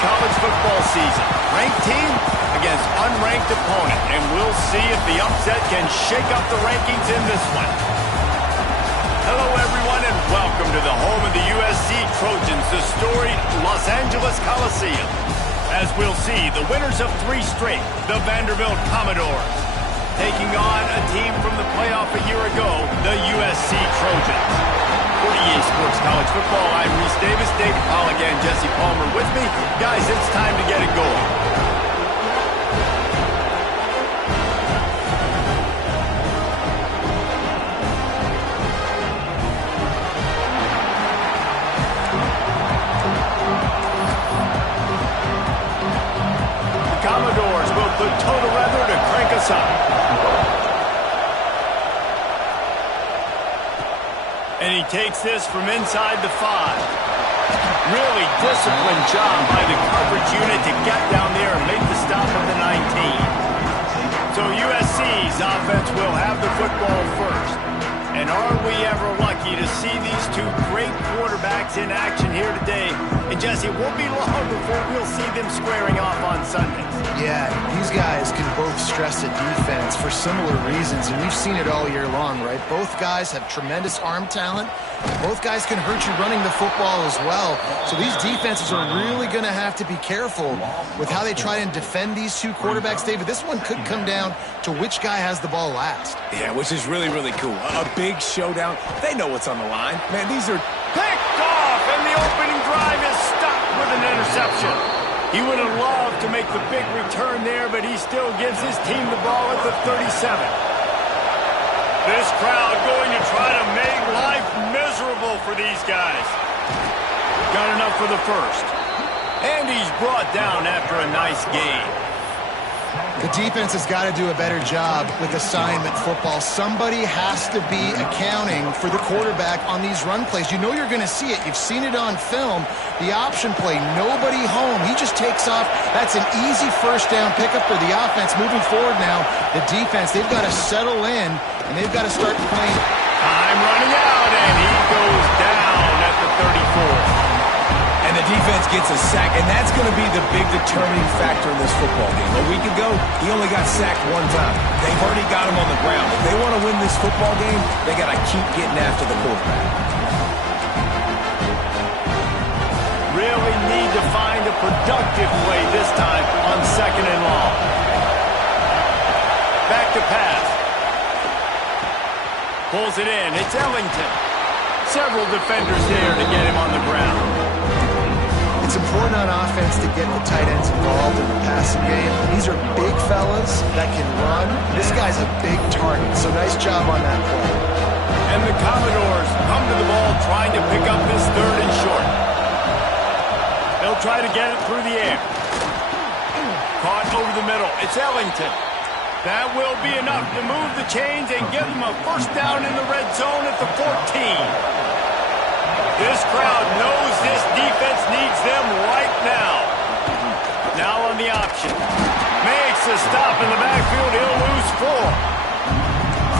college football season. Ranked team against unranked opponent, and we'll see if the upset can shake up the rankings in this one. Hello, everyone, and welcome to the home of the USC Trojans, the storied Los Angeles Coliseum. As we'll see, the winners of 3 straight, the Vanderbilt Commodores, taking on a team from the playoff a year ago, the USC Trojans. For EA Sports College Football, I'm Reese Davis, David Pollack, and Jesse Palmer with me. Guys, it's time to get it going. Commodores will put total weather to crank us up. And he takes this from inside the 5. Really disciplined job by the coverage unit to get down there and make the stop at the 19. So USC's offense will have the football first. And are we ever lucky to see these 2 great quarterbacks in action here today? And Jesse, it won't be long before we'll see them squaring off on Sundays. Yeah, these guys can both stress a defense for similar reasons, and we've seen it all year long, right? Both guys have tremendous arm talent. Both guys can hurt you running the football as well. So these defenses are really going to have to be careful with how they try and defend these 2 quarterbacks. David, this one could come down to which guy has the ball last. Yeah, which is really, really cool. A big showdown. They know what's on the line. Man, these are... Picked off, and the opening drive is stopped with an interception. He would have loved to make the big return there, but he still gives his team the ball at the 37. This crowd going to try to make life miserable for these guys. Got enough for the first. And he's brought down after a nice gain. The defense has got to do a better job with assignment football. Somebody has to be accounting for the quarterback on these run plays. You know you're going to see it. You've seen it on film. The option play, nobody home. He just takes off. That's an easy first down pickup for the offense. Moving forward now, the defense, they've got to settle in, and they've got to start playing. Time running out, and he goes down at the 34. And the defense gets a sack, and that's going to be the big determining factor in this football game. A week ago, he only got sacked 1 time. They've already got him on the ground. If they want to win this football game, they got to keep getting after the quarterback. Really need to find a productive play this time on 2nd and long. Back to pass. Pulls it in. It's Ellington. Several defenders there to get him on the ground. It's important on offense to get the tight ends involved in the passing game. These are big fellas that can run. This guy's a big target, so nice job on that play. And the Commodores come to the ball trying to pick up this 3rd and short. They'll try to get it through the air. Caught over the middle. It's Ellington. That will be enough to move the chains and give them a first down in the red zone at the 14. This crowd knows this defense needs them right now. Now on the option. Makes a stop in the backfield. He'll lose 4.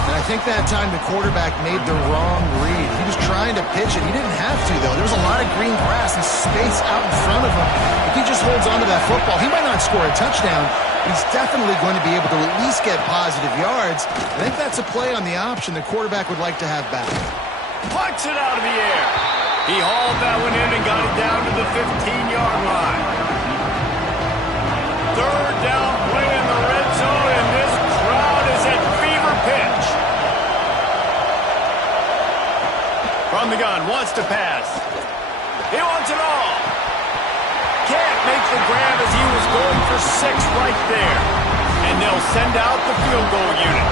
And I think that time the quarterback made the wrong read. He was trying to pitch it. He didn't have to, though. There was a lot of green grass and space out in front of him. If he just holds onto that football, he might not score a touchdown, but he's definitely going to be able to at least get positive yards. I think that's a play on the option the quarterback would like to have back. Puts it out of the air. He hauled that one in and got it down to the 15-yard line. 3rd down play in the red zone, and this crowd is at fever pitch. From the gun, wants to pass. He wants it all. Can't make the grab as he was going for 6 right there. And they'll send out the field goal unit.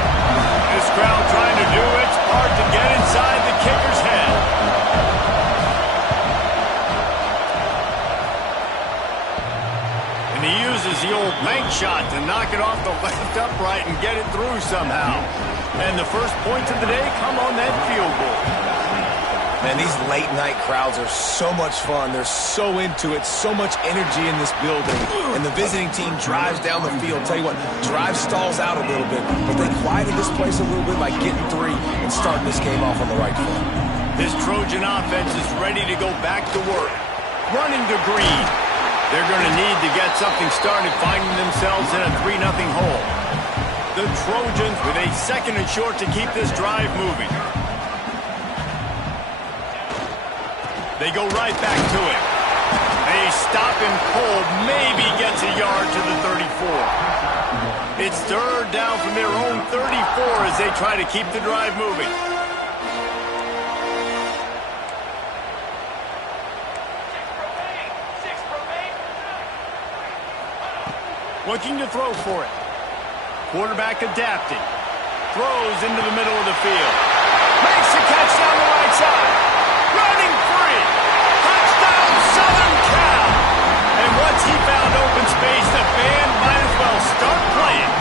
This crowd trying to do its part to get inside the kicker's head. And he uses the old bank shot to knock it off the left upright and get it through somehow. And the first points of the day come on that field goal. Man, these late-night crowds are so much fun. They're so into it, so much energy in this building. And the visiting team drives down the field. Tell you what, drive stalls out a little bit, but they quieted this place a little bit by getting 3 and starting this game off on the right foot. This Trojan offense is ready to go back to work. Running to Green. They're going to need to get something started, finding themselves in a 3-0 hole. The Trojans with a 2nd and short to keep this drive moving. They go right back to it. They stop him cold, maybe gets a yard to the 34. It's 3rd down from their own 34 as they try to keep the drive moving. Looking to throw for it. Quarterback adapting. Throws into the middle of the field. Makes the catch down the right side. Running free. Touchdown, Southern Cal. And once he found open space, the band might as well start playing.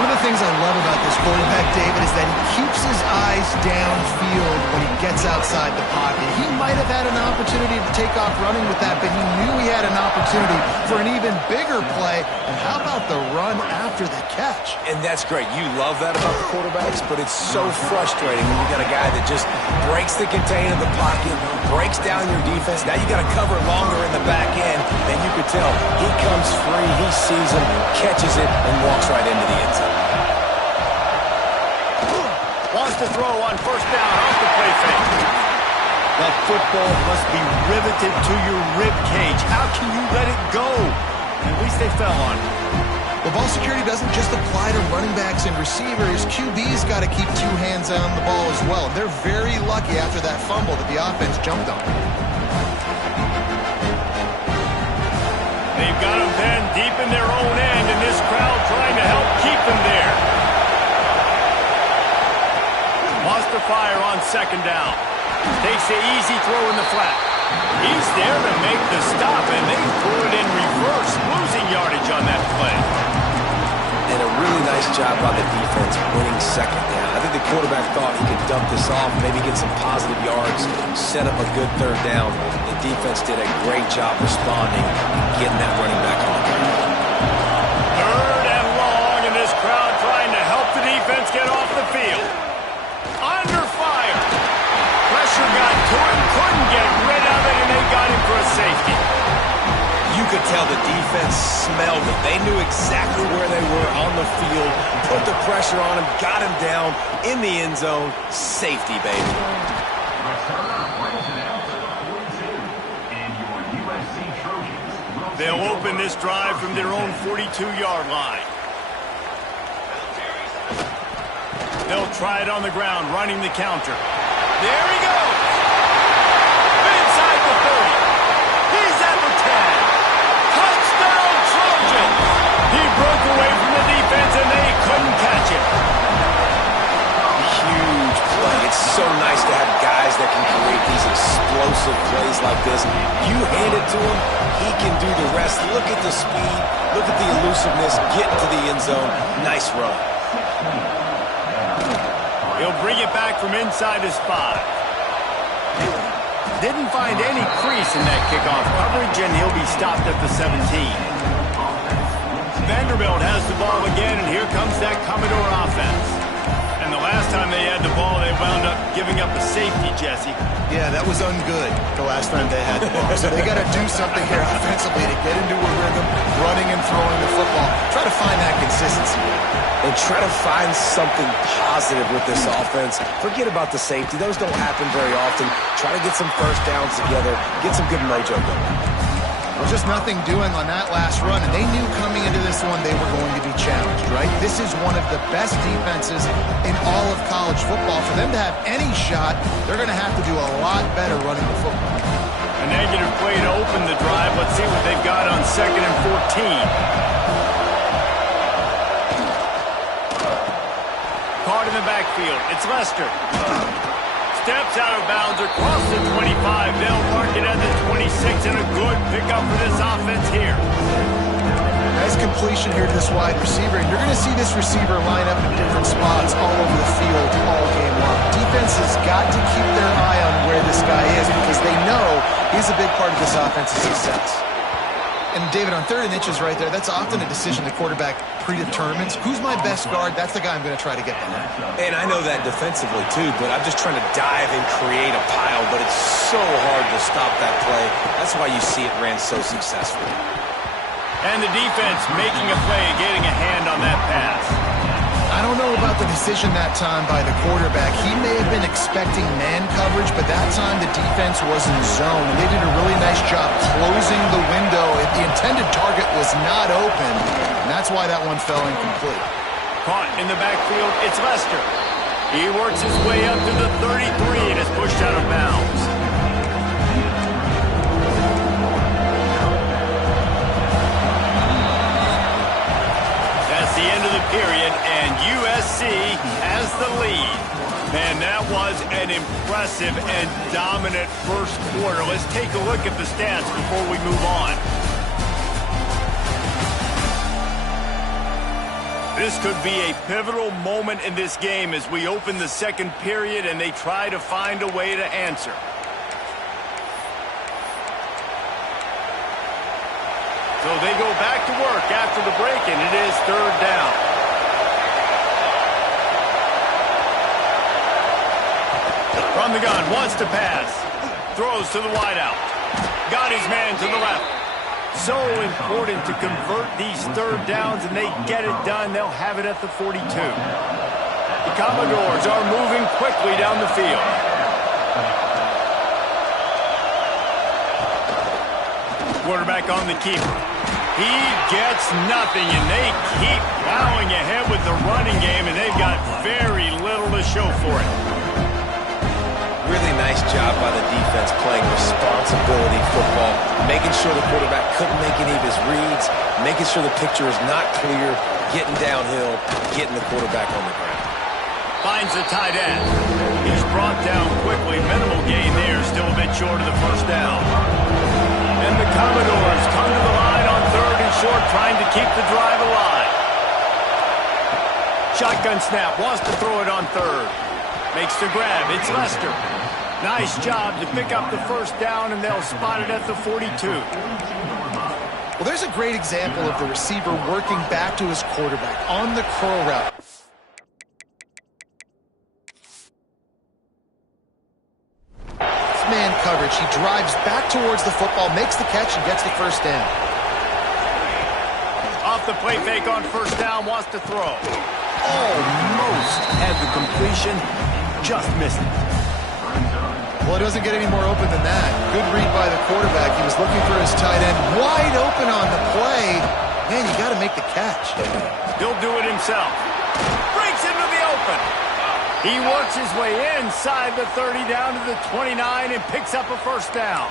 One of the things I love about this quarterback, David, is that he keeps his eyes downfield when he gets outside the pocket. He might have had an opportunity to take off running with that, but he knew he had an opportunity for an even bigger play. And how about the run after the catch? And that's great. You love that about the quarterbacks, but it's so frustrating when you got a guy that just breaks the contain of the pocket, breaks down your defense. Now you got to cover longer in the back end, and you could tell he comes free, he sees him, catches it, and walks right into the end zone. Wants to throw on 1st down off the play fake. The football must be riveted to your rib cage. How can you let it go? At least they fell on it. Well, ball security doesn't just apply to running backs and receivers. QB's got to keep 2 hands on the ball as well. They're very lucky after that fumble that the offense jumped on. They've got them pinned deep in their own end, and this crowd trying to help keep them there. Wants to fire on 2nd down. Takes the easy throw in the flat. He's there to make the stop, and they threw it in reverse, losing yardage on that play. And a really nice job by the defense winning 2nd down. I think the quarterback thought he could dump this off, maybe get some positive yards, set up a good 3rd down. The defense did a great job responding and getting that running back on the ground. 3rd and long, and this crowd trying to help the defense get off the field. Under fire. Pressure got to him, couldn't get rid of it, and they got him for a safety. You could tell the defense smelled it. They knew exactly where they were on the field, put the pressure on him, got him down in the end zone. Safety, baby. They'll open this drive from their own 42-yard line. They'll try it on the ground, running the counter. There he goes. Inside the 30. He's at the 10. Touchdown, Trojans. He broke away from the defense, and they couldn't catch him. Huge play. It's so nice to have guys that can create these explosive plays like this. You hand it to him, he can do the rest. Look at the speed. Look at the elusiveness. Get into the end zone. Nice run. He'll bring it back from inside his 5. Didn't find any crease in that kickoff coverage, and he'll be stopped at the 17. Vanderbilt has the ball again, and here comes that Commodore offense. And the last time they had the ball, they wound up giving up a safety, Jesse. Yeah, that was ungood the last time they had the ball. So they got to do something here offensively to get into a rhythm, running and throwing the football. Try to find that consistency. And try to find something positive with this offense. Forget about the safety. Those don't happen very often. Try to get some 1st downs together. Get some good mojo going. Well, just nothing doing on that last run, and they knew coming into this one they were going to be challenged, right? This is one of the best defenses in all of college football. For them to have any shot, they're going to have to do a lot better running the football. A negative play to open the drive. Let's see what they've got on 2nd and 14. Caught in the backfield. It's Lester. Steps out of bounds across the 25. They'll mark it at the 26, and a good pickup for this offense here. Nice completion here to this wide receiver, and you're going to see this receiver line up in different spots all over the field all game long. Defense has got to keep their eye on where this guy is because they know he's a big part of this offense's success. And David, on 3rd and inches right there, that's often a decision the quarterback predetermines. Who's my best guard? That's the guy I'm going to try to get behind. And I know that defensively too, but I'm just trying to dive and create a pile, but it's so hard to stop that play. That's why you see it ran so successfully. And the defense making a play, getting a hand on that pass. I don't know about the decision that time by the quarterback. He may have been expecting man coverage, but that time the defense was in zone. And they did a really nice job closing the window. If the intended target was not open, and that's why that one fell incomplete. Caught in the backfield, it's Lester. He works his way up to the 33 and is pushed out of bounds. The end of the period, and USC has the lead. Man, that was an impressive and dominant first quarter. Let's take a look at the stats before we move on. This could be a pivotal moment in this game as we open the second period and they try to find a way to answer. So they go back to work after the break, and it is 3rd down. From the gun, wants to pass. Throws to the wideout. Got his man to the left. So important to convert these 3rd downs, and they get it done. They'll have it at the 42. The Commodores are moving quickly down the field. Quarterback on the keeper. He gets nothing, and they keep plowing ahead with the running game, and they've got very little to show for it. Really nice job by the defense playing responsibility football, making sure the quarterback couldn't make any of his reads, making sure the picture is not clear, getting downhill, getting the quarterback on the ground. Finds the tight end. He's brought down quickly. Minimal gain there, still a bit short of the first down. And the Commodores come to the line on 3rd and short, trying to keep the drive alive. Shotgun snap, wants to throw it on 3rd. Makes the grab, it's Lester. Nice job to pick up the first down, and they'll spot it at the 42. Well, there's a great example of the receiver working back to his quarterback on the curl route. Man coverage. He drives back towards the football, makes the catch, and gets the first down. Off the play fake on first down, wants to throw. Almost had the completion, just missed it. Well, it doesn't get any more open than that. Good read by the quarterback. He was looking for his tight end. Wide open on the play. Man, you got to make the catch. He'll do it himself. Breaks into the open. He works his way inside the 30 down to the 29 and picks up a first down.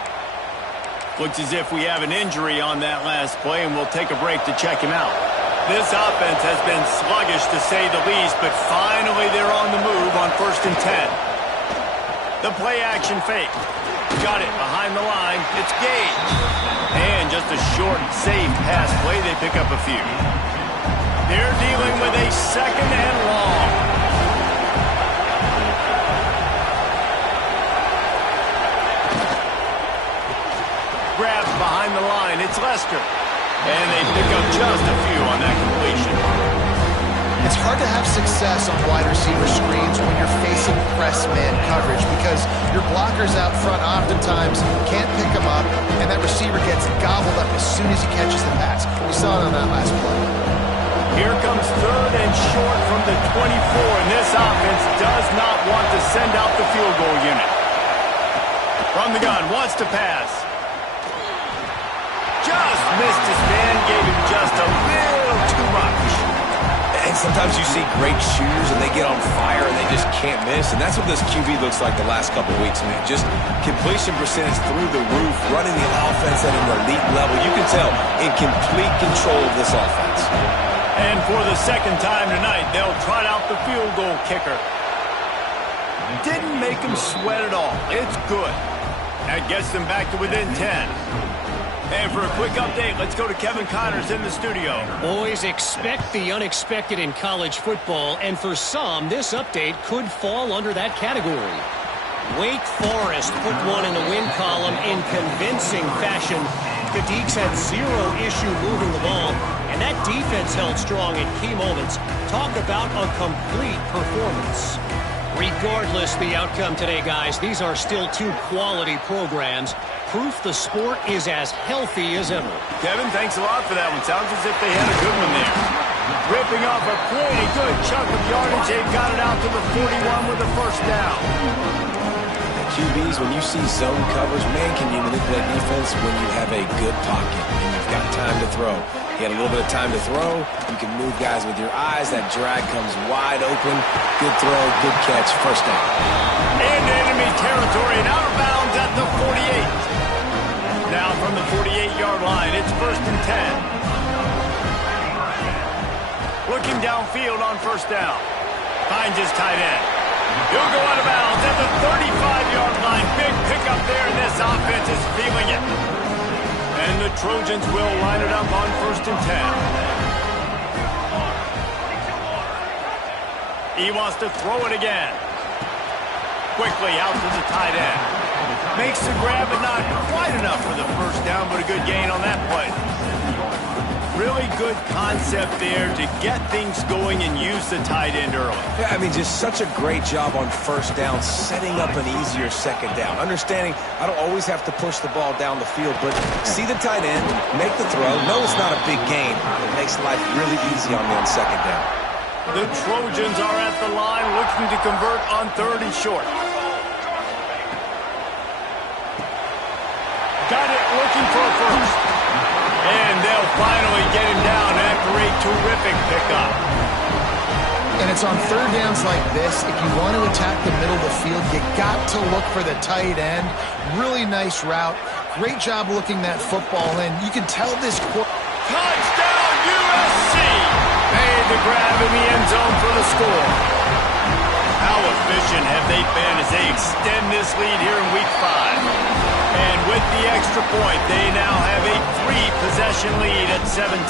Looks as if we have an injury on that last play, and we'll take a break to check him out. This offense has been sluggish to say the least, but finally they're on the move on 1st and 10. The play action fake. Got it behind the line. It's Gage. And just a short, safe pass play. They pick up a few. They're dealing with a 2nd and long. Grabs behind the line. It's Lester. And they pick up just a few on that completion. It's hard to have success on wide receiver screens when you're facing press man coverage because your blockers out front oftentimes can't pick them up, and that receiver gets gobbled up as soon as he catches the pass. We saw it on that last play. Here comes 3rd and short from the 24, and this offense does not want to send out the field goal unit. From the gun, wants to pass. Just missed his man, gave him just a little too much. And sometimes you see great shooters and they get on fire and they just can't miss. And that's what this QB looks like the last couple of weeks, man. Just completion percentage through the roof, running the offense at an elite level. You can tell in complete control of this offense. And for the 2nd time tonight, they'll trot out the field goal kicker. Didn't make him sweat at all. It's good. That gets them back to within 10. And for a quick update, let's go to Kevin Connors in the studio. Boys, expect the unexpected in college football, and for some, this update could fall under that category. Wake Forest put one in the win column in convincing fashion Gadeek's had zero issue moving the ball, and that defense held strong in key moments. Talk about a complete performance. Regardless the outcome today, guys, these are still two quality programs. Proof the sport is as healthy as ever. Kevin, thanks a lot for that one. Sounds as if they had a good one there. Ripping off a pretty good chunk of yardage. They've got it out to the 41 with the first down. QBs, when you see zone coverage, man, can you manipulate defense when you have a good pocket and you've got time to throw. You had a little bit of time to throw. You can move guys with your eyes. That drag comes wide open. Good throw, good catch, first down. Into enemy territory and out of bounds at the 48. Now from the 48-yard line, it's 1st and 10. Looking downfield on first down. Finds his tight end. He'll go out of bounds at the 35-yard line. Big pickup there, and this offense is feeling it. And the Trojans will line it up on 1st and 10. He wants to throw it again. Quickly out to the tight end. Makes the grab, but not quite enough for the first down, but a good gain on that play. Really good concept there to get things going and use the tight end early. Yeah, I mean, just such a great job on first down, setting up an easier second down. Understanding I don't always have to push the ball down the field, but see the tight end, make the throw. No, it's not a big gain. It makes life really easy on me on second down. The Trojans are at the line looking to convert on 3rd and short. Got it, looking for a first. And they'll finally get him down after a terrific pickup. And it's on 3rd downs like this. If you want to attack the middle of the field, you got to look for the tight end. Really nice route. Great job looking that football in. You can tell this... Touchdown, USC! Made the grab in the end zone for the score. How efficient have they been as they extend this lead here in Week 5? And with the extra point, they now have a 3-possession lead at 17.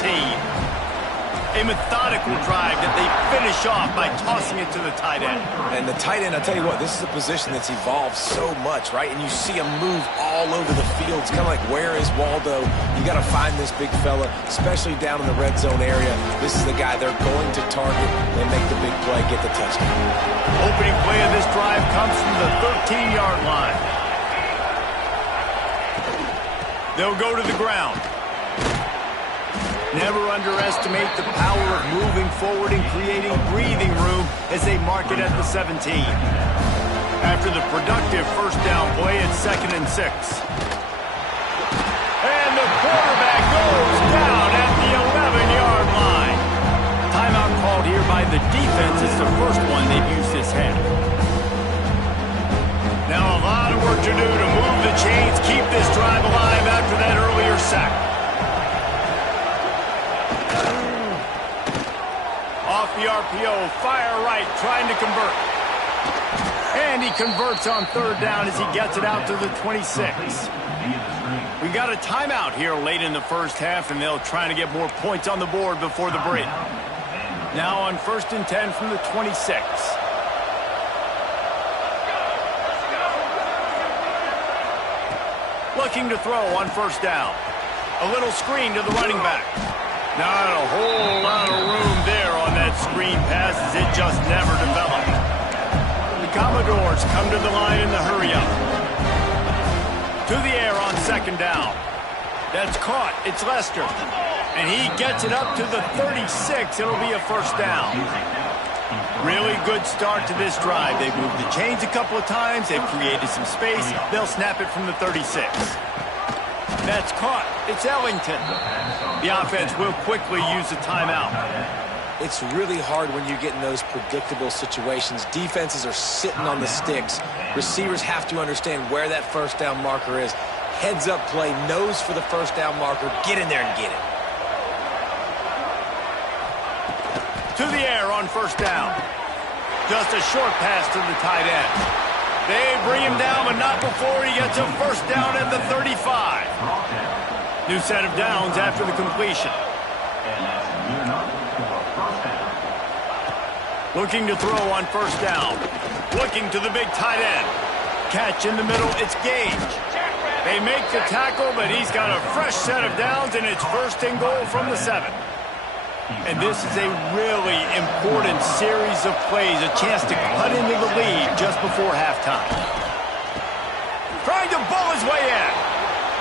A methodical drive that they finish off by tossing it to the tight end. And the tight end, I'll tell you what, this is a position that's evolved so much, right? And you see him move all over the field. It's kind of like, where is Waldo? You got to find this big fella, especially down in the red zone area. This is the guy they're going to target and make the big play, get the touchdown. Opening play of this drive comes from the 13-yard line. They'll go to the ground. Never underestimate the power of moving forward and creating breathing room as they mark it at the 17. After the productive first down play, it's 2nd and 6. And the quarterback goes down at the 11-yard line. Timeout called here by the defense. It's the first one they've used this half. Now a lot of work to do to move the chains, keep this drive alive after that earlier sack. Off the RPO, fire right, trying to convert. And he converts on 3rd down as he gets it out to the 26. We got a timeout here late in the first half, and they'll try to get more points on the board before the break. Now on 1st and 10 from the 26. Looking to throw on first down. A little screen to the running back. Not a whole lot of room there on that screen pass as it just never developed. The Commodores come to the line in the hurry-up. To the air on 2nd down. That's caught. It's Lester. And he gets it up to the 36. It'll be a first down. Really good start to this drive. They've moved the chains a couple of times. They've created some space. They'll snap it from the 36. That's caught. It's Ellington. The offense will quickly use a timeout. It's really hard when you get in those predictable situations. Defenses are sitting on the sticks. Receivers have to understand where that first down marker is. Heads up play, nose for the first down marker. Get in there and get it. To the air on first down. Just a short pass to the tight end. They bring him down, but not before he gets a first down at the 35. New set of downs after the completion. Looking to throw on first down. Looking to the big tight end. Catch in the middle, it's Gage. They make the tackle, but he's got a fresh set of downs, and it's first and goal from the 7. And this is a really important series of plays, a chance to cut into the lead just before halftime. Trying to bull his way in.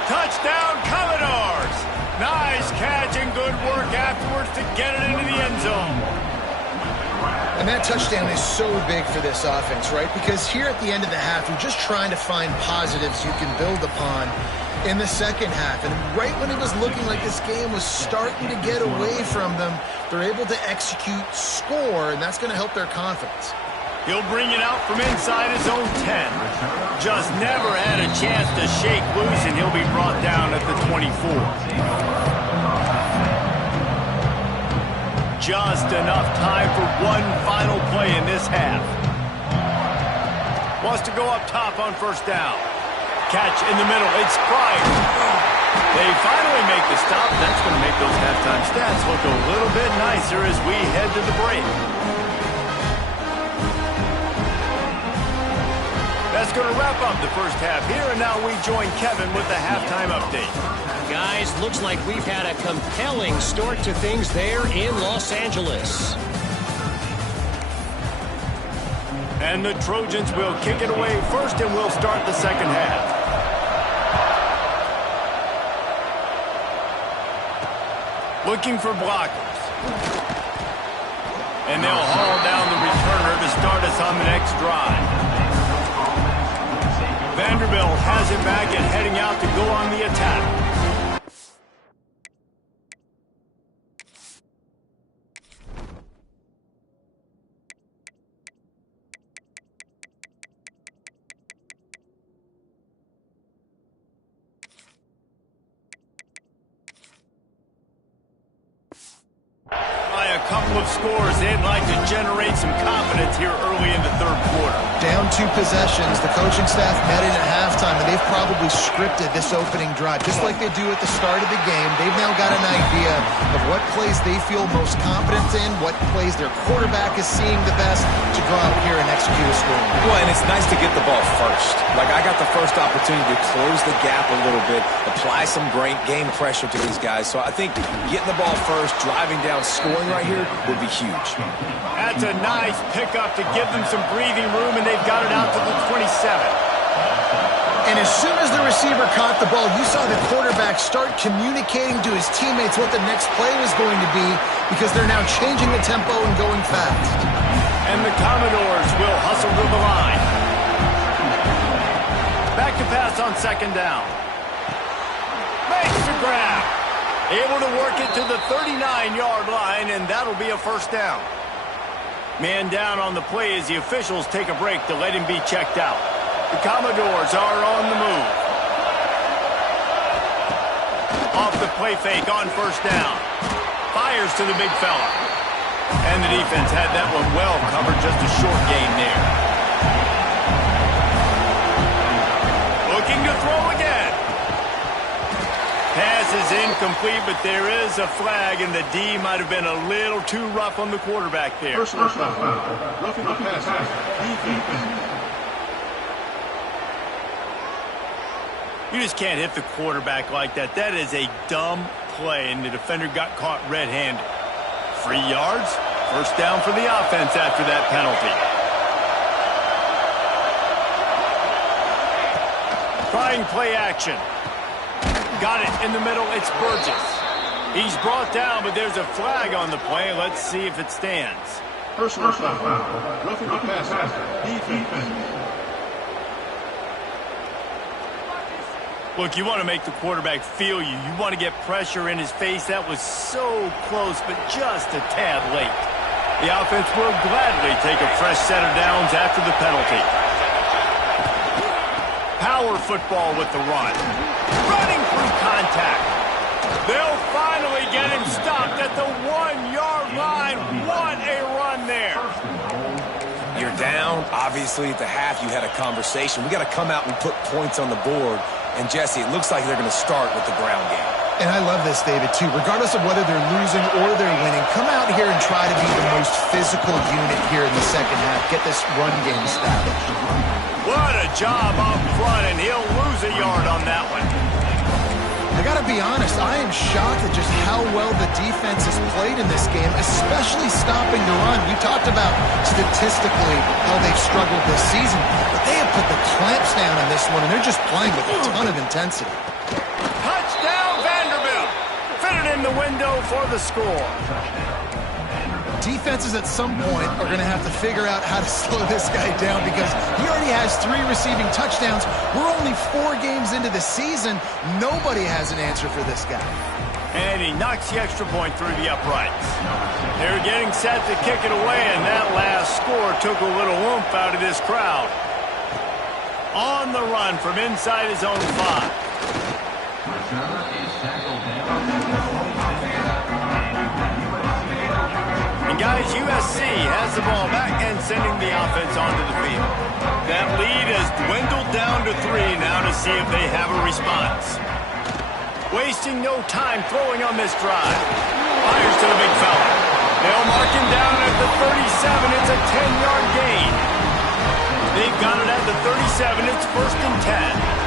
Touchdown, Commodores! Nice catch and good work afterwards to get it into the end zone. And that touchdown is so big for this offense, right? Because here at the end of the half, you're just trying to find positives you can build upon in the second half. And right when it was looking like this game was starting to get away from them, they're able to execute, score, and that's going to help their confidence. He'll bring it out from inside his own 10. Just never had a chance to shake loose, and he'll be brought down at the 24. Just enough time for one final play in this half. Wants to go up top on first down. Catch in the middle. It's Pryor. They finally make the stop. That's going to make those halftime stats look a little bit nicer as we head to the break. That's going to wrap up the first half here, and now we join Kevin with the halftime update. Guys, looks like we've had a compelling start to things there in Los Angeles. And the Trojans will kick it away first, and we'll start the second half. Looking for blockers. And they'll haul down the returner to start us on the next drive. Vanderbilt has it back and heading out to go on the attack. Couple of scores, they'd like to generate some confidence here early in the third quarter. Down 2 possessions, the coaching staff met in at halftime, and they've probably scripted this opening drive. Just like they do at the start of the game, they've now got an idea of what plays they feel most confident in, what plays their quarterback is seeing the best to go out here and execute a score. Well, and it's nice to get the ball first. Like, I got the first opportunity to close the gap a little bit, apply some great game pressure to these guys. So I think getting the ball first, driving down, scoring right here would be huge. That's a nice pickup to give them some breathing room, and they've got it out to the 27. And as soon as the receiver caught the ball, you saw the quarterback start communicating to his teammates what the next play was going to be, because they're now changing the tempo and going fast. And the Commodores will hustle to the line. Back to pass on second down. Makes the grab. Able to work it to the 39-yard line, and that'll be a first down. Man down on the play as the officials take a break to let him be checked out. The Commodores are on the move. Off the play fake on first down. Fires to the big fella. And the defense had that one well covered, just a short gain there. Looking to throw again. Pass is incomplete, but there is a flag, and the D might have been a little too rough on the quarterback there. Personal foul. Roughing the passer. Defense. You just can't hit the quarterback like that. That is a dumb play, and the defender got caught red-handed. 3 yards, first down for the offense after that penalty. Trying play action. Got it in the middle. It's Burgess. He's brought down, but there's a flag on the play. Let's see if it stands. Personal foul. Roughing the passer. Defense. Look, you want to make the quarterback feel you. You want to get pressure in his face. That was so close, but just a tad late. The offense will gladly take a fresh set of downs after the penalty. Power football with the run. Running through contact. They'll finally get him stopped at the 1-yard line. What a run there. You're down. Obviously, at the half, you had a conversation. We got to come out and put points on the board. And, Jesse, it looks like they're going to start with the ground game. And I love this, David, too. Regardless of whether they're losing or they're winning, come out here and try to be the most physical unit here in the second half. Get this run game established. What a job up front, and he'll lose a yard on that one. I gotta be honest, I am shocked at just how well the defense has played in this game, especially stopping the run. We talked about statistically how they've struggled this season, but they have put the clamps down on this one, and they're just playing with a ton of intensity. Touchdown, Vanderbilt! Fitted in the window for the score. Defenses at some point are going to have to figure out how to slow this guy down because he already has 3 receiving touchdowns. We're only 4 games into the season. Nobody has an answer for this guy. And he knocks the extra point through the uprights. They're getting set to kick it away, and that last score took a little oomph out of this crowd. On the run from inside his own 5. And guys, USC has the ball back and sending the offense onto the field. That lead has dwindled down to 3 now to see if they have a response. Wasting no time throwing on this drive. Fires to the big fella. They'll mark him down at the 37. It's a 10-yard gain. They've got it at the 37. It's 1st and 10.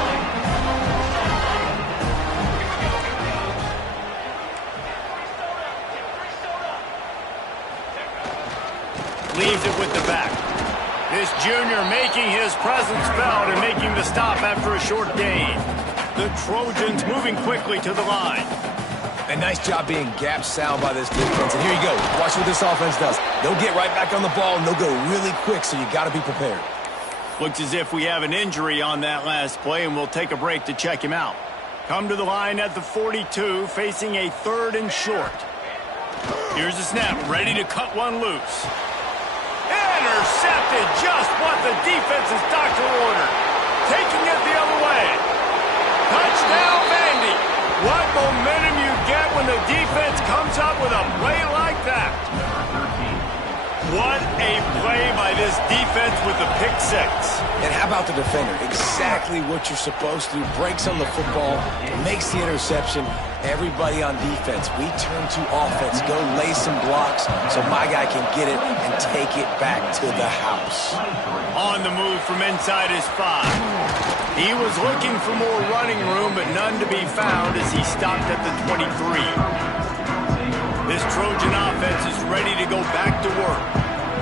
Leaves it with the back. This junior making his presence felt and making the stop after a short gain. The Trojans moving quickly to the line. A nice job being gap sound by this defense. And here you go. Watch what this offense does. They'll get right back on the ball, and they'll go really quick, so you got to be prepared. Looks as if we have an injury on that last play, and we'll take a break to check him out. Come to the line at the 42, facing a 3rd and short. Here's the snap, ready to cut one loose. Intercepted, just what the defense's doctor ordered. Taking it the other way. Touchdown, Vandy. What momentum you get when the defense comes up with a play like that. What a play by this defense with the pick 6. And how about the defender? Exactly what you're supposed to do. Breaks on the football, makes the interception. Everybody on defense, we turn to offense. Go lay some blocks so my guy can get it and take it back to the house. On the move from inside his 5. He was looking for more running room, but none to be found as he stopped at the 23. This Trojan offense is ready to go back to work.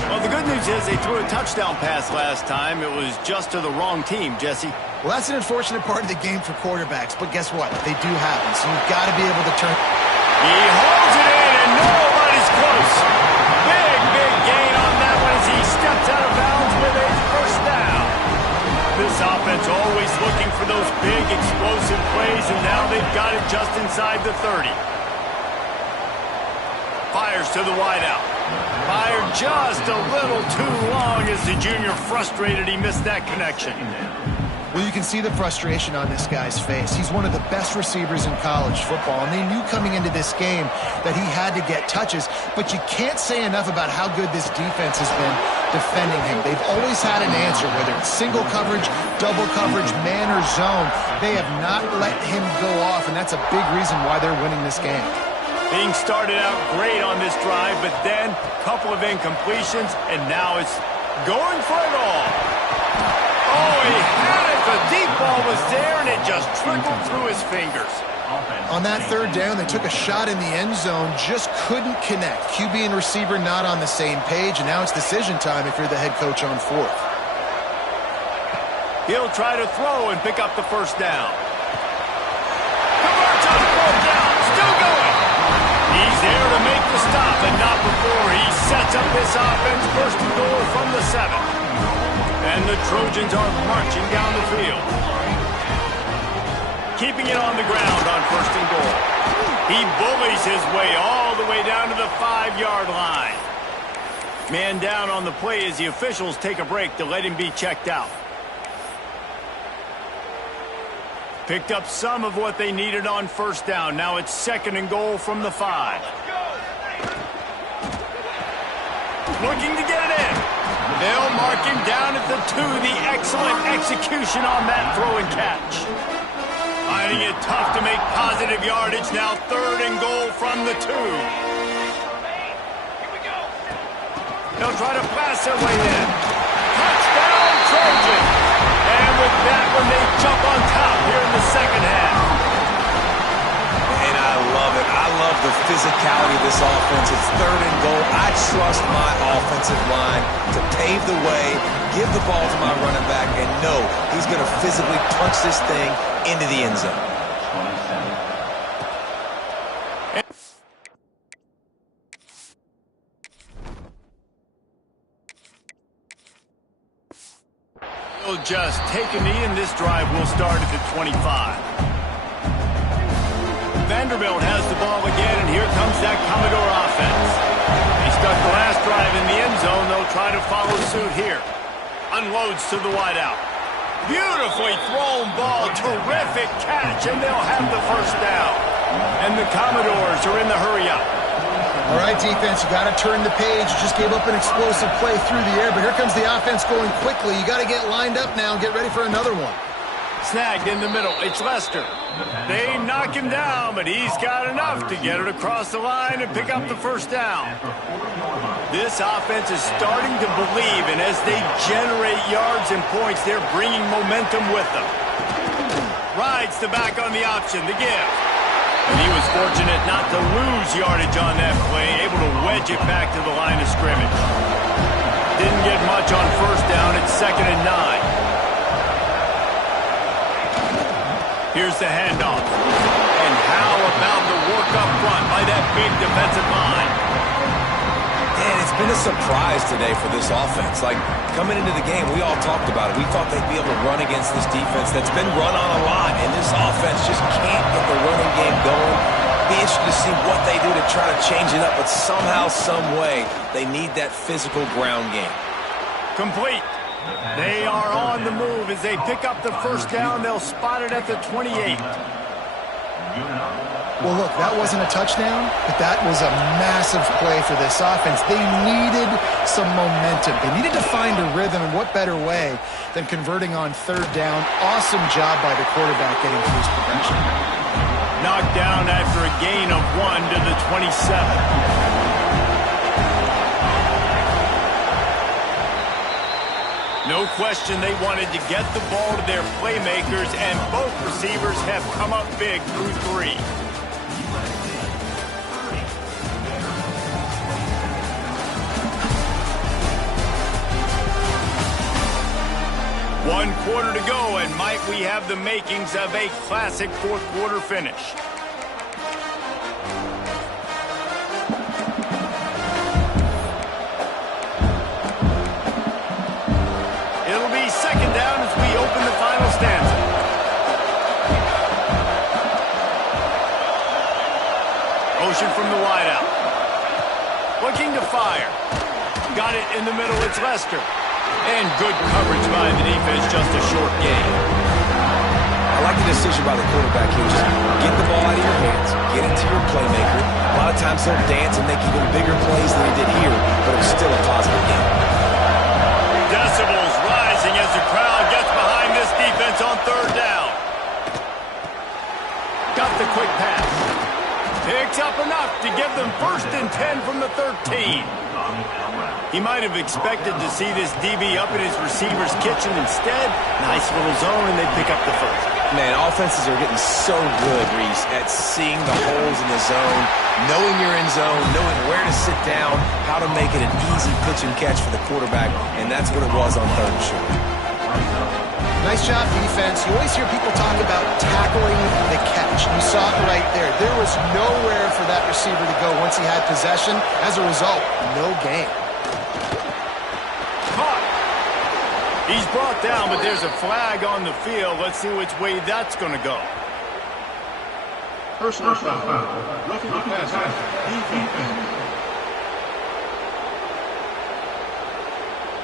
Well, the good news is they threw a touchdown pass last time. It was just to the wrong team, Jesse. Well, that's an unfortunate part of the game for quarterbacks, but guess what? They do happen, so you've got to be able to turn. He holds it in, and nobody's close. Big gain on that one as he steps out of bounds with a 1st down. This offense always looking for those big, explosive plays, and now they've got it just inside the 30. Fires to the wideout. Fired just a little too long as the junior frustrated he missed that connection. Well, you can see the frustration on this guy's face. He's one of the best receivers in college football, and they knew coming into this game that he had to get touches, but you can't say enough about how good this defense has been defending him. They've always had an answer, whether it's single coverage, double coverage, man or zone. They have not let him go off, and that's a big reason why they're winning this game. Being started out great on this drive, but then a couple of incompletions, and now it's going for it all. Oh, he had it. The deep ball was there, and it just trickled through his fingers. On that 3rd down, they took a shot in the end zone, just couldn't connect. QB and receiver not on the same page, and now it's decision time if you're the head coach on 4th. He'll try to throw and pick up the 1st down. Converts on 4th down. Still going. He's there to make the stop, and not before he sets up this offense 1st and goal from the 7. And the Trojans are marching down the field. Keeping it on the ground on 1st and goal. He bullies his way all the way down to the 5-yard line. Man down on the play as the officials take a break to let him be checked out. Picked up some of what they needed on 1st down. Now it's 2nd and goal from the 5. Looking to get it in. They'll mark him down at the 2. The excellent execution on that throw and catch. Finding it tough to make positive yardage. Now 3rd and goal from the 2. They'll try to pass their way in. Touchdown, Trojan. And with that when they jump on top here in the second half. And I love it. I love the physicality of this offense. It's 3rd and goal. I trust my offensive line to pave the way, give the ball to my running back, and know he's going to physically punch this thing into the end zone. He'll just take a knee, and this drive will start at the 25. Vanderbilt has the ball again, and here comes that Commodore offense. They stuck the last drive in the end zone. They'll try to follow suit here. Unloads to the wideout. Beautifully thrown ball. Terrific catch, and they'll have the first down. And the Commodores are in the hurry-up. All right, defense, you got to turn the page. You just gave up an explosive play through the air, but here comes the offense going quickly. You got to get lined up now and get ready for another one. Snagged in the middle. It's Lester. They knock him down, but he's got enough to get it across the line and pick up the first down. This offense is starting to believe, and as they generate yards and points, they're bringing momentum with them. Rides the back on the option, the give. And he was fortunate not to lose yardage on that play, able to wedge it back to the line of scrimmage. Didn't get much on first down. It's 2nd and 9. Here's the handoff. And how about the work up front by that big defensive line? And it's been a surprise today for this offense. Like, coming into the game, we all talked about it. We thought they'd be able to run against this defense that's been run on a lot, and this offense just can't get the running game going. Be interested to see what they do to try to change it up, but somehow, some way, they need that physical ground game. Complete. They are on the move as they pick up the first down. They'll spot it at the 28. Well, look, that wasn't a touchdown, but that was a massive play for this offense. They needed some momentum. They needed to find a rhythm, and what better way than converting on 3rd down. Awesome job by the quarterback getting through his progression. Knocked down after a gain of 1 to the 27. No question they wanted to get the ball to their playmakers, and both receivers have come up big through 3. One quarter to go, and might we have the makings of a classic 4th quarter finish. It'll be 2nd down as we open the final stanza. Motion from the wideout. Looking to fire. Got it in the middle, it's Lester. And good coverage by the defense, just a short gain. I like the decision by the quarterback here. Just get the ball out of your hands, get it to your playmaker. A lot of times he'll dance and make even bigger plays than he did here, but it's still a positive game. Decibels rising as the crowd gets behind this defense on 3rd down. Got the quick pass. Picks up enough to give them 1st and 10 from the 13. He might have expected to see this DB up in his receiver's kitchen. Instead, nice little zone, and they pick up the first. Man, offenses are getting so good, Reese, at seeing the holes in the zone, knowing you're in zone, knowing where to sit down, how to make it an easy pitch and catch for the quarterback, and that's what it was on 3rd and short. Nice job, defense. You always hear people talk about tackling the catch. You saw it right there. There was nowhere for that receiver to go once he had possession. As a result, no gain. He's brought down, but there's a flag on the field. Let's see which way that's going to go. Personal foul. Roughing the passer. Defense.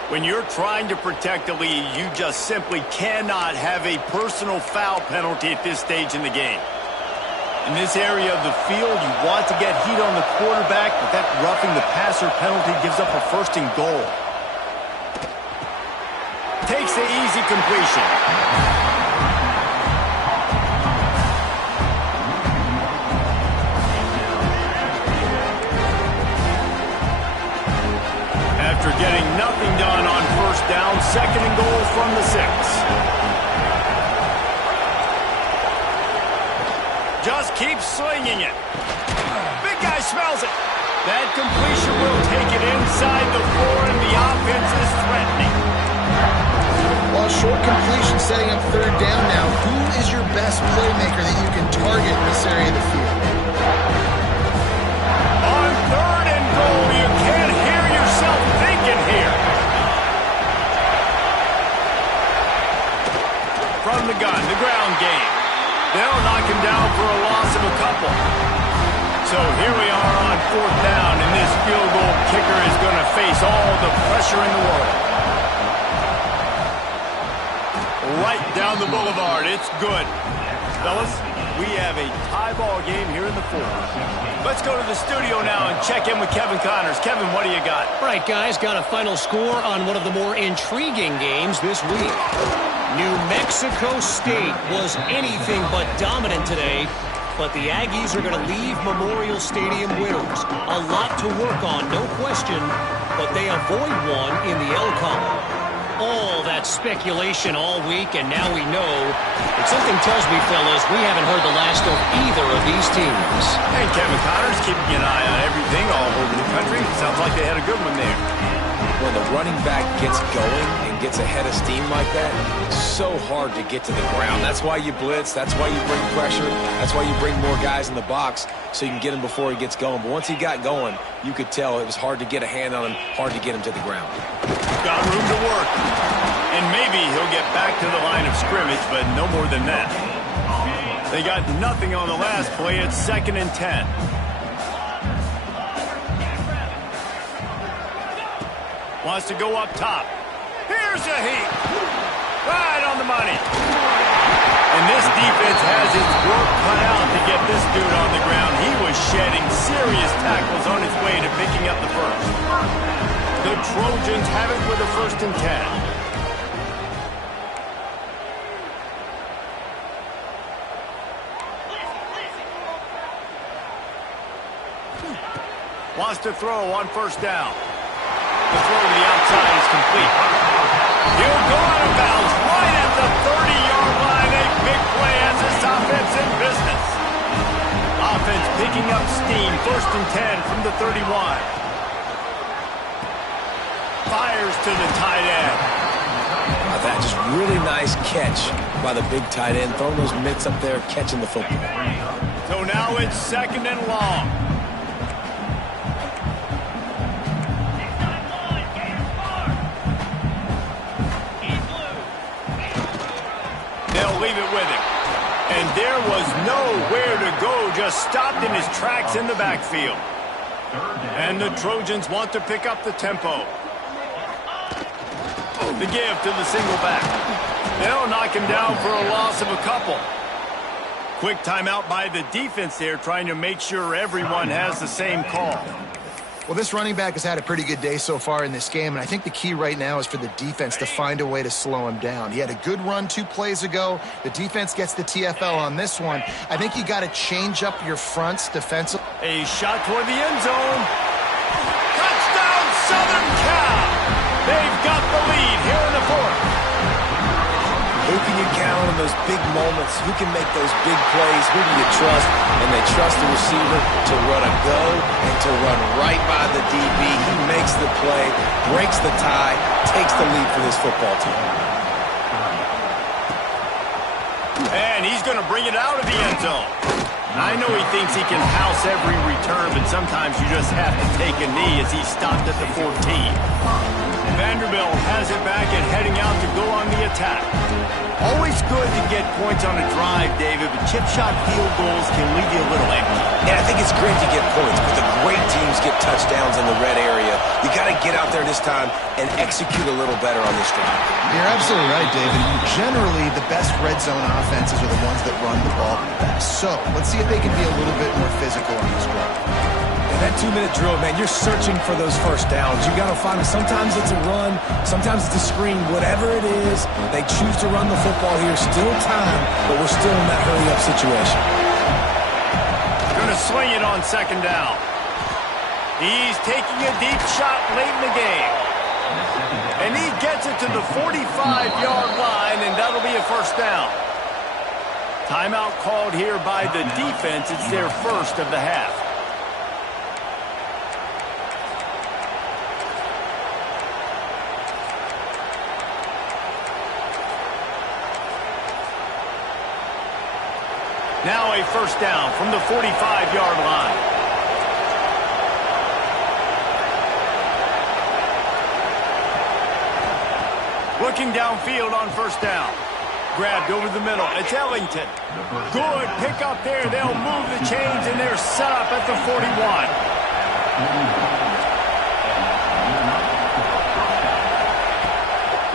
When you're trying to protect a lead, you just simply cannot have a personal foul penalty at this stage in the game. In this area of the field, you want to get heat on the quarterback, but that roughing the passer penalty gives up a 1st and goal. Takes the easy completion. After getting nothing done on 1st down, 2nd and goal from the 6. Just keeps slinging it. Big guy smells it. That completion will take it inside the 4, and the offense is threatening. Well, short completion setting up third down now. Who is your best playmaker that you can target in this area of the field? On 3rd and goal, you can't hear yourself thinking here. From the gun, the ground game. They'll knock him down for a loss of a couple. So here we are on 4th down, and this field goal kicker is going to face all the pressure in the world. Right down the boulevard. It's good. Fellas, we have a tie ball game here in the 4th. Let's go to the studio now and check in with Kevin Connors. Kevin, what do you got? All right, guys, got a final score on one of the more intriguing games this week. New Mexico State was anything but dominant today, but the Aggies are going to leave Memorial Stadium winners. A lot to work on, no question, but they avoid one in the L column. All that speculation all week, and now we know. But something tells me, fellas, we haven't heard the last of either of these teams. And Kevin Connors keeping an eye on everything all over the country. Sounds like they had a good one there. When the running back gets going and gets ahead of steam like that, it's so hard to get to the ground. That's why you blitz. That's why you bring pressure. That's why you bring more guys in the box so you can get him before he gets going. But once he got going, you could tell it was hard to get a hand on him, hard to get him to the ground. Got room to work. And maybe he'll get back to the line of scrimmage, but no more than that. They got nothing on the last play. It's 2nd and 10. Wants to go up top. Here's a heat. Right on the money. And this defense has its work cut out to get this dude on the ground. He was shedding serious tackles on his way to picking up the first. The Trojans have it with a 1st and 10. Wants to throw on 1st down. The throw to the outside is complete. He'll go out of bounds right at the 30-yard line. A big play as this offense in business. Offense picking up steam. 1st and 10 from the 31. Fires to the tight end. That just really nice catch by the big tight end. Throwing those mitts up there, catching the football. So now it's 2nd and long. They'll leave it with him. And there was nowhere to go, just stopped in his tracks in the backfield. And the Trojans want to pick up the tempo. The give to the single back. They'll knock him down for a loss of a couple. Quick timeout by the defense there, trying to make sure everyone has the same call. Well, this running back has had a pretty good day so far in this game, and I think the key right now is for the defense to find a way to slow him down. He had a good run 2 plays ago. The defense gets the TFL on this one. I think you got to change up your fronts defensively. A shot toward the end zone. Touchdown, Southern Cal! They've got the lead here in the 4th. Who can you count on those big moments? Who can make those big plays? Who do you trust? And they trust the receiver to run a go and to run right by the DB. He makes the play, breaks the tie, takes the lead for this football team. And he's going to bring it out of the end zone. I know he thinks he can house every return, but sometimes you just have to take a knee as he stopped at the 14. Vanderbilt has it back and heading out to go on the attack. Always good to get points on a drive, David, but chip shot field goals can leave you a little empty. Yeah, I think it's great to get points, but the great teams get touchdowns in the red area. You got to get out there this time and execute a little better on this drive. You're absolutely right, David. Generally, the best red zone offenses are the ones that run the ball the best. So let's see if they can be a little bit more physical on this drive. That 2-minute drill, man, you're searching for those first downs. You got to find them. Sometimes it's a run, sometimes it's a screen, whatever it is. They choose to run the football here. Still time, but we're still in that hurry-up situation. Going to swing it on 2nd down. He's taking a deep shot late in the game. And he gets it to the 45-yard line, and that'll be a 1st down. Timeout called here by the defense. It's their first of the half. Now a first down from the 45-yard line. Looking downfield on first down. Grabbed over the middle. It's Ellington. Good pick up there. They'll move the chains, and they're set up at the 41.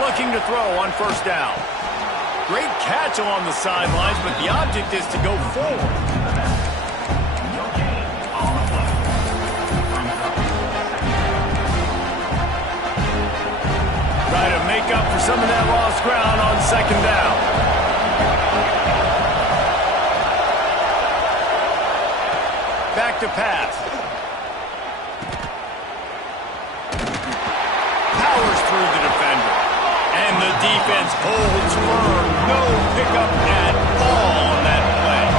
Looking to throw on first down. Great catch along the sidelines, but the object is to go forward. Try to make up for some of that lost ground on second down. Back to pass. Powers through the defender. And the defense holds firm. No pickup at all on that play.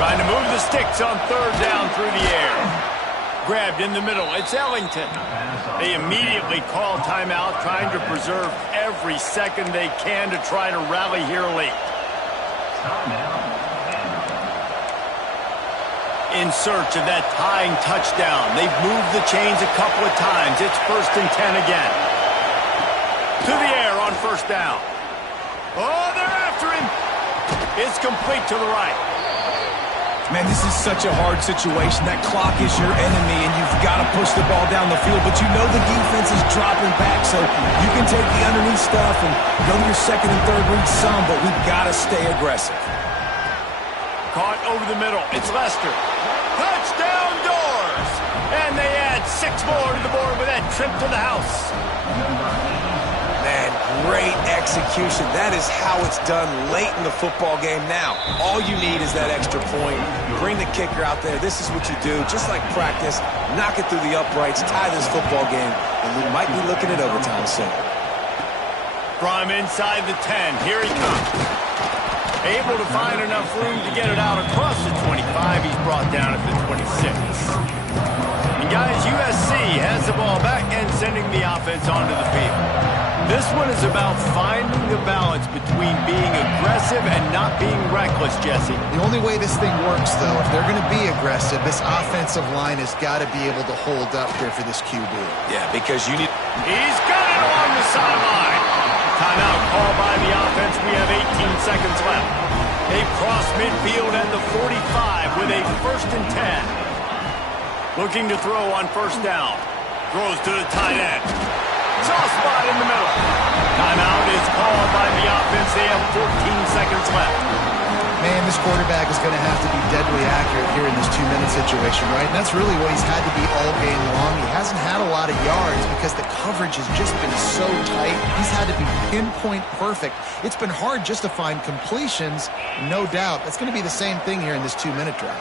Trying to move the sticks on third down through the air. Grabbed in the middle. It's Ellington. They immediately call timeout, trying to preserve every second they can to try to rally here late. In search of that tying touchdown. They've moved the chains a couple of times. It's 1st and 10 again. To the air on first down. Oh, they're after him. It's complete to the right. Man, this is such a hard situation. That clock is your enemy, and you've got to push the ball down the field. But you know the defense is dropping back, so you can take the underneath stuff and go to your second and third read some, but we've got to stay aggressive. Caught over the middle. It's Lester. Touchdown Doors! And they add 6 more to the board with that trip to the house. Man, great execution. That is how it's done late in the football game now. All you need is that extra point. Bring the kicker out there. This is what you do. Just like practice, knock it through the uprights, tie this football game, and we might be looking at overtime soon. From inside the 10, here he comes. Able to find enough room to get it out across the 25. He's brought down at the 26. And guys, USC has the ball back and sending the offense onto the field. This one is about finding the balance between being aggressive and not being reckless, Jesse. The only way this thing works, though, if they're going to be aggressive, this offensive line has got to be able to hold up here for this QB. Yeah, because you need... He's got it along the sideline. Timeout called by the offense. We have 18 seconds left. They've crossed midfield at the 45 with a 1st and 10. Looking to throw on first down. Throws to the tight end. Soft spot in the middle. Timeout is called by the offense. They have 14 seconds left. Man, this quarterback is going to have to be deadly accurate here in this 2-minute situation, right? And that's really what he's had to be all game long. He hasn't had a lot of yards because the coverage has just been so tight. He's had to be pinpoint perfect. It's been hard just to find completions, no doubt. That's going to be the same thing here in this 2-minute drive.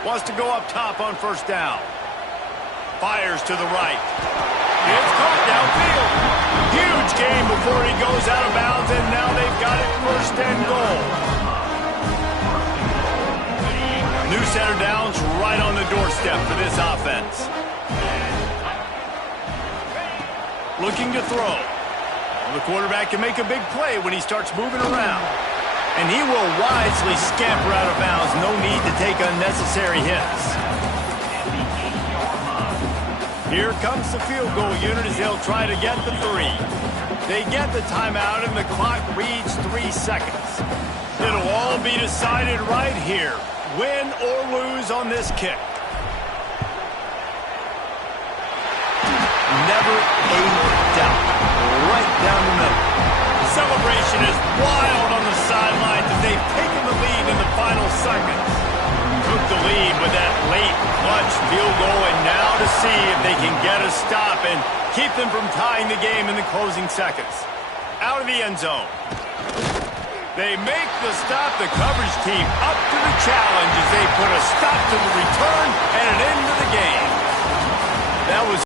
Wants to go up top on first down. Fires to the right. It's caught downfield. Huge game before he goes out of bounds, and now they've got it 1st and goal. New center downs right on the doorstep for this offense. Looking to throw. Well, the quarterback can make a big play when he starts moving around. And he will wisely scamper out of bounds. No need to take unnecessary hits. Here comes the field goal unit as they'll try to get the 3. They get the timeout and the clock reads 3 seconds. It'll all be decided right here. Win or lose on this kick. Never a doubt. Right down the middle. Celebration is wild on the sidelines as they've taken the lead in the final seconds. Took the lead with that late clutch field goal, and now to see if they can get a stop and keep them from tying the game in the closing seconds. Out of the end zone. They make the stop. The coverage team up to the challenge as they put a stop to the return and an end to the game. That was